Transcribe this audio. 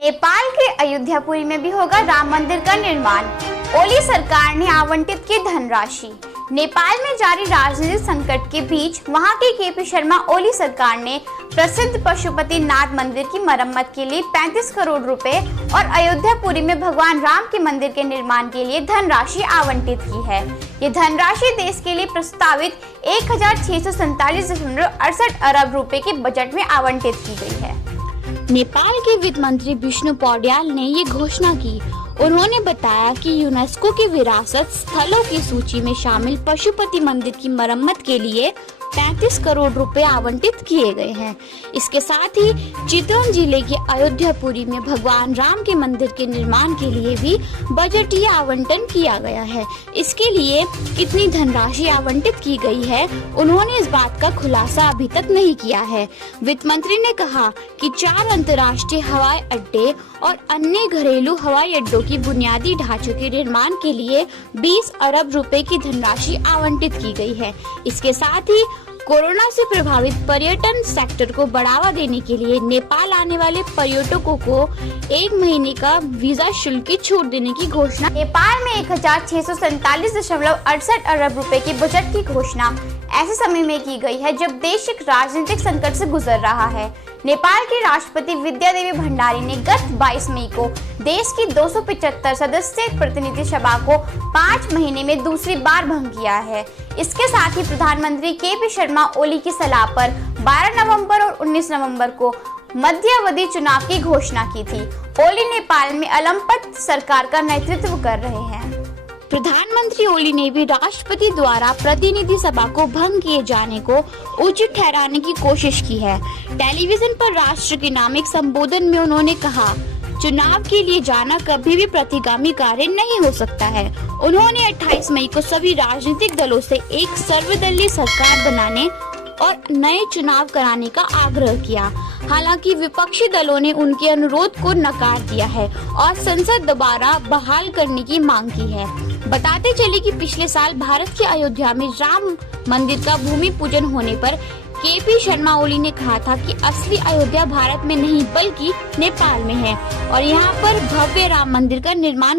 नेपाल के अयोध्यापुरी में भी होगा राम मंदिर का निर्माण। ओली सरकार ने आवंटित की धनराशि। नेपाल में जारी राजनीतिक संकट के बीच वहां की केपी शर्मा ओली सरकार ने प्रसिद्ध पशुपतिनाथ मंदिर की मरम्मत के लिए 35 करोड़ रुपए और अयोध्यापुरी में भगवान राम के मंदिर के निर्माण के लिए धनराशि आवंटित की है। ये धनराशि देश के लिए प्रस्तावित 1647.68 अरब रुपए के बजट में आवंटित की गई है। नेपाल के वित्त मंत्री विष्णु पौड्याल ने ये घोषणा की। उन्होंने बताया कि यूनेस्को की विरासत स्थलों की सूची में शामिल पशुपति मंदिर की मरम्मत के लिए 35 करोड़ रुपए आवंटित किए गए हैं। इसके साथ ही चितौन जिले के अयोध्यापुरी में भगवान राम के मंदिर के निर्माण के लिए भी बजटीय आवंटन किया गया है। इसके लिए कितनी धनराशि आवंटित की गई है, उन्होंने इस बात का खुलासा अभी तक नहीं किया है। वित्त मंत्री ने कहा कि 4 अंतर्राष्ट्रीय हवाई अड्डे और अन्य घरेलू हवाई अड्डों की बुनियादी ढांचों के निर्माण के लिए 20 अरब रुपए की धनराशि आवंटित की गई है। इसके साथ ही कोरोना से प्रभावित पर्यटन सेक्टर को बढ़ावा देने के लिए नेपाल आने वाले पर्यटकों को 1 महीने का वीजा शुल्क की छूट देने की घोषणा। नेपाल में 1647.68 अरब रुपए के बजट की घोषणा ऐसे समय में की गई है जब देश एक राजनीतिक संकट से गुजर रहा है। नेपाल के राष्ट्रपति विद्या देवी भंडारी ने गत 22 मई को देश की 275 सदस्यीय प्रतिनिधि सभा को 5 महीने में दूसरी बार भंग किया है। इसके साथ ही प्रधानमंत्री केपी शर्मा ओली की सलाह पर 12 नवंबर और 19 नवंबर को मध्यावधि चुनाव की घोषणा की थी। ओली नेपाल में अलंपत सरकार का नेतृत्व कर रहे हैं। प्रधानमंत्री ओली ने भी राष्ट्रपति द्वारा प्रतिनिधि सभा को भंग किए जाने को उचित ठहराने की कोशिश की है। टेलीविजन पर राष्ट्र के नाम एक संबोधन में उन्होंने कहा, चुनाव के लिए जाना कभी भी प्रतिगामी कार्य नहीं हो सकता है। उन्होंने 28 मई को सभी राजनीतिक दलों से एक सर्वदलीय सरकार बनाने और नए चुनाव कराने का आग्रह किया। हालांकि विपक्षी दलों ने उनके अनुरोध को नकार दिया है और संसद दोबारा बहाल करने की मांग की है। बताते चले कि पिछले साल भारत के अयोध्या में राम मंदिर का भूमि पूजन होने पर केपी शर्मा ओली ने कहा था कि असली अयोध्या भारत में नहीं बल्कि नेपाल में है और यहाँ पर भव्य राम मंदिर का निर्माण